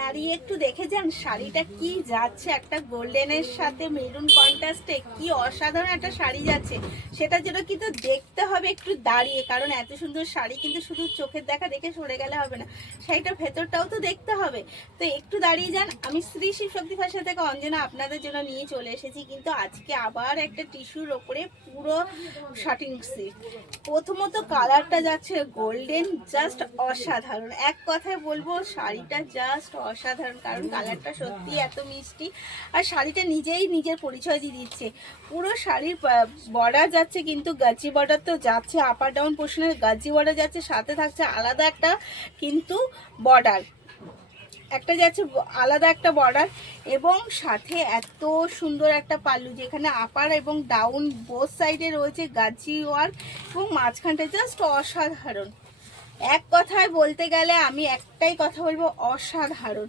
দাঁড়িয়ে একটু দেখে যান শাড়িটা কি যাচ্ছে, একটা গোল্ডেনের সাথে মেরুন কন্ট্রাস্টে কি অসাধারণ একটা শাড়ি যাচ্ছে। সেটার জন্য কিন্তু দেখতে হবে একটু দাঁড়িয়ে, কারণ এত সুন্দর শাড়ি কিন্তু শুধু চোখের দেখা দেখে সরে গেলে হবে না, শাড়িটার ভেতরটাও তো দেখতে হবে। তো একটু দাঁড়িয়ে যান। আমি শ্রী শিব শক্তি ফ্যাশন থেকে অঞ্জনা আপনাদের জন্য নিয়ে চলে এসেছি কিন্তু আজকে আবার একটা টিস্যুর ওপরে পুরো শাটিং সিল্ক। প্রথমত কালারটা যাচ্ছে গোল্ডেন, জাস্ট অসাধারণ। এক কথায় বলবো শাড়িটা জাস্ট অসাধারণ, কারণ কালারটা সত্যি এত মিষ্টি আর শাড়িটা নিজেই নিজের পরিচয় দিয়ে দিচ্ছে। পুরো শাড়ির বর্ডার যাচ্ছে কিন্তু গাজি বর্ডার তো যাচ্ছে, আপার ডাউন পোর্শনে গাজি বর্ডার যাচ্ছে, সাথে থাকছে আলাদা একটা কিন্তু বর্ডার, একটা যাচ্ছে আলাদা একটা বর্ডার, এবং সাথে এত সুন্দর একটা পাল্লু যেখানে আপার এবং ডাউন বোথ সাইডে রয়েছে গাজি ওয়ার্ক, এবং মাঝখানটা জাস্ট অসাধারণ। এক কথায় বলতে গেলে আমি একটাই কথা বলবো, অসাধারণ।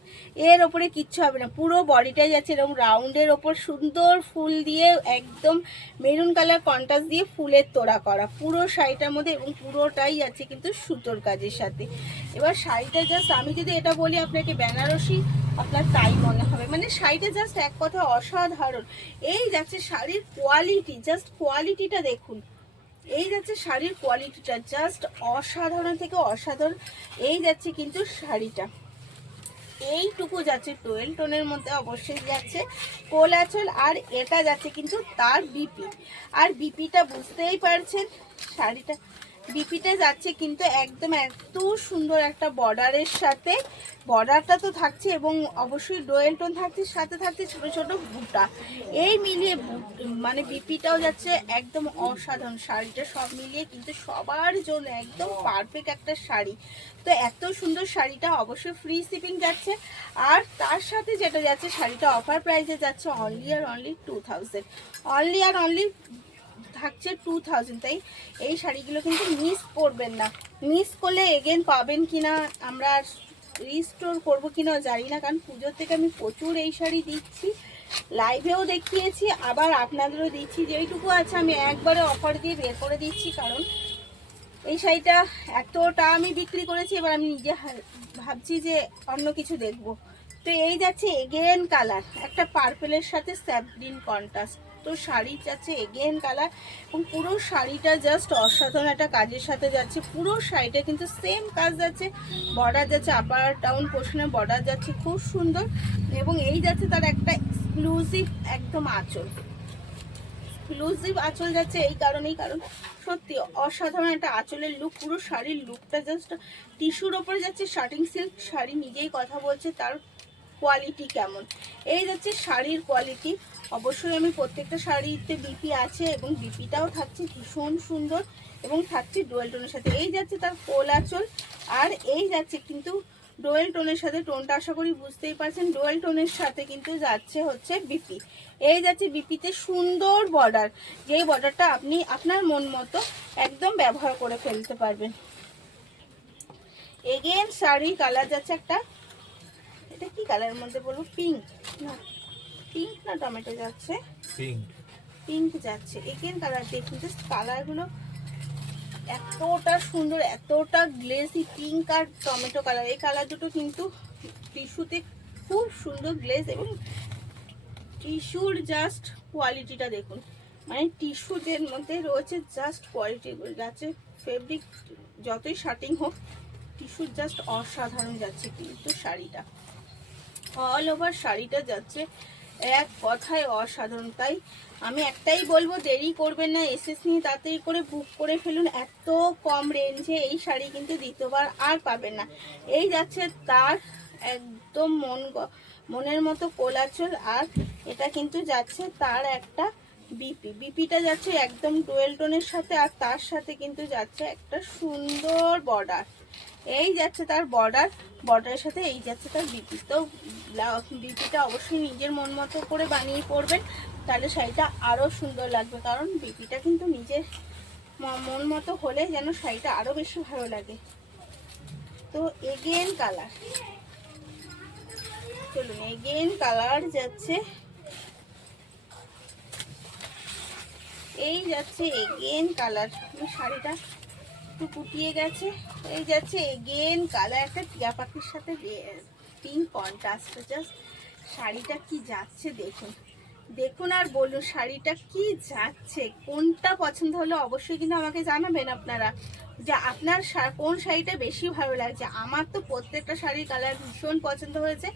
এর ওপরে কিচ্ছু হবে না, পুরো বডিটাই যাচ্ছে এরকম রাউন্ডের ওপর সুন্দর ফুল দিয়ে একদম মেরুন কালার কন্ট্রাস্ট দিয়ে ফুলের তোড়া করা পুরো শাড়িটার মধ্যে, এবং পুরোটাই যাচ্ছে কিন্তু সুতোর কাজের সাথে। এবার শাড়িটা জাস্ট আমি যদি এটা বলি আপনাকে বেনারসি, আপনার তাই মনে হবে। মানে শাড়িটা জাস্ট এক কথা অসাধারণ। এই যাচ্ছে শাড়ির কোয়ালিটি, জাস্ট কোয়ালিটিটা দেখুন। এই যাচ্ছে শাড়ির কোয়ালিটিটা জাস্ট অসাধারণ থেকে অসাধারণ। এই যাচ্ছে কিন্তু শাড়িটা এইটুকু যাচ্ছে 12 টোনের মধ্যে, অবশ্যই যাচ্ছে কোল আঁচল, আর এটা যাচ্ছে কিন্তু তার বিপি। আর বিপিটা বুঝতেই পারছেন, শাড়িটা বিপিটা যাচ্ছে কিন্তু একদম এত সুন্দর একটা বর্ডারের সাথে। বর্ডারটা তো থাকছে এবং অবশ্যই ডোয়েল টোন থাকছে, সাথে থাকছে ছোট ছোট বুটা। এই মিলিয়ে মানে বিপিটাও যাচ্ছে একদম অসাধারণ। শাড়িটা সব মিলিয়ে কিন্তু সবার জন্য একদম পারফেক্ট একটা শাড়ি। তো এত সুন্দর শাড়িটা অবশ্যই ফ্রি শিপিং যাচ্ছে। আর তার সাথে যেটা যাচ্ছে শাড়িটা অফার প্রাইসে যাচ্ছে অনলি আর অনলি 2000, অনলি আর অনলি থাকছে 2000। তাই এই শাড়িগুলো কিন্তু মিস করবেন না। মিস করলে এগেন পাবেন কিনা, আমরা রিস্টোর করবো কিনা জানি না, কারণ পুজোর থেকে আমি প্রচুর এই শাড়ি দিচ্ছি, লাইভেও দেখিয়েছি, আবার আপনাদেরও দিচ্ছি। যেইটুকু আছে আমি একবারে অফার দিয়ে বের করে দিচ্ছি, কারণ এই শাড়িটা এতটা আমি বিক্রি করেছি, এবার আমি নিজে ভাবছি যে অন্য কিছু দেখব। তো এই যাচ্ছে এগেন কালার, একটা পার্পেলের সাথে স্যাপগ্রিন কন্ট্রাস্ট। তো শাড়ি যাচ্ছে এগেন কালার, এবং পুরো শাড়িটা জাস্ট অসাধারণ একটা কাজের সাথে যাচ্ছে। পুরো শাড়িটা কিন্তু সেম কাজ যাচ্ছে, বর্ডার যাচ্ছে আপার ডাউন পোর্শনে বর্ডার যাচ্ছে খুব সুন্দর, এবং এই যাচ্ছে তার একটা এক্সক্লুসিভ একদম আঁচল। এক্সক্লুসিভ আঁচল যাচ্ছে এই কারণেই, কারণ সত্যি অসাধারণ একটা আঁচলের লুক। পুরো শাড়ির লুকটা জাস্ট টিস্যুর ওপরে যাচ্ছে শার্টিং সিল্ক শাড়ি, নিজেই কথা বলছে তার কোয়ালিটি কেমন। এই যাচ্ছে শাড়ির কোয়ালিটি। অবশ্যই আমি প্রত্যেকটা শাড়িতে বিপি আছে, এবং বিপিটাও থাকছে ভীষণ সুন্দর, এবং থাকছে ডুয়েল টোনের সাথে। এই যাচ্ছে তার কোল আঁচল, আর এই যাচ্ছে কিন্তু ডোয়েল টোনের সাথে, টোনটা আশা করি বুঝতেই পারছেন, ডোয়েল টোনের সাথে কিন্তু যাচ্ছে হচ্ছে বিপি। এই যাচ্ছে বিপিতে সুন্দর বর্ডার, যেই বর্ডারটা আপনি আপনার মন মতো একদম ব্যবহার করে ফেলতে পারবেন। এগেন শাড়ি কালার যাচ্ছে একটা, এটা কি কালারের মধ্যে বলবো, পিঙ্ক না, পিঙ্ক না টমেটো যাচ্ছে, পিঙ্ক, পিঙ্ক যাচ্ছে। এগেন কালার দেখুন, জাস্ট কালারগুলো এতটা সুন্দর, এতটা গ্লেজি, পিঙ্ক আর টমেটো কালার। এই কালার দুটো কিন্তু টিস্যুতে খুব সুন্দর গ্লেজ, এবং টিস্যুর জাস্ট কোয়ালিটিটা দেখুন। মানে টিস্যু যে মধ্যে রয়েছে জাস্ট কোয়ালিটি যাচ্ছে, ফেব্রিক যতই শার্টিং হোক টিস্যুর জাস্ট অসাধারণ যাচ্ছে কিন্তু শাড়িটা, অল ওভার শাড়িটা যাচ্ছে এক কথায় অসাধারণ। তাই আমি একটাই বলবো, দেরি করবেন না, এসএস নিয়ে তাড়াতাড়ি করে বুক করে ফেলুন। এত কম রেঞ্জে এই শাড়ি কিন্তু দ্বিতীয়বার আর পাবেন না। এই যাচ্ছে তার একদম মনের মতো কোলাচল, আর এটা কিন্তু যাচ্ছে তার একটা বিপি। বিপিটা যাচ্ছে একদম ডুয়েল টোনের সাথে, আর তার সাথে কিন্তু যাচ্ছে একটা সুন্দর বর্ডার। এই যাচ্ছে তার বর্ডার, বর্ডারের সাথে এই যাচ্ছে তার বিপি। তো বিপিটা অবশ্যই নিজের মন মতো করে বানিয়ে পরবেন, তাহলে শাড়িটা আরও সুন্দর লাগবে, কারণ বিপিটা কিন্তু নিজের মন মতো হলে যেন শাড়িটা আরও বেশি ভালো লাগে। তো এগেন কালার, চলুন এগেন কালার যাচ্ছে, এই যাচ্ছে এগেন কালার। শাড়িটা একটু কুপিয়ে গেছে। এই যাচ্ছে এগেন কালার একটা টিয়া পাখির সাথে পিঙ্ক কন্ট্রাস্ট। জাস্ট শাড়িটা কি যাচ্ছে দেখুন, দেখুন আর বলুন শাড়িটা কি যাচ্ছে। কোনটা পছন্দ হলো অবশ্যই কিন্তু আমাকে জানাবেন আপনারা, যে আপনার কোন শাড়িটা বেশি ভালো লাগছে। আমার তো প্রত্যেকটা শাড়ির কালার ভীষণ পছন্দ হয়েছে।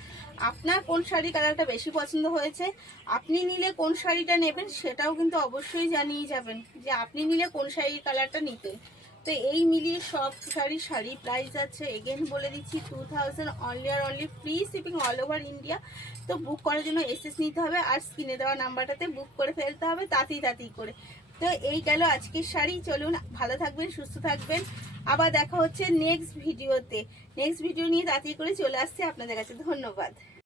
আপনার কোন শাড়ির কালারটা বেশি পছন্দ হয়েছে, আপনি নিলে কোন শাড়িটা নেবেন সেটাও কিন্তু অবশ্যই জানিয়ে যাবেন, যে আপনি নিলে কোন শাড়ির কালারটা নিতেন। তো এই মিলিয়ে সব শাড়ি প্রাইস আছে এগেন বলে দিচ্ছি 2000 অনলি আর only, free shipping all over India. তো বুক করার জন্য এসএস নিতে হবে আর স্ক্রিনে দেওয়া নাম্বারটাতে বুক করে ফেলতে হবে তাড়াতাড়ি করে। তো এই গেল আজকের শাড়ি। চলুন ভালো থাকবেন, সুস্থ থাকবেন, আবার দেখা হচ্ছে নেক্সট ভিডিওতে। নেক্সট ভিডিও নিয়ে তাড়াতাড়ি করে চলে আসছে আপনাদের কাছে। ধন্যবাদ।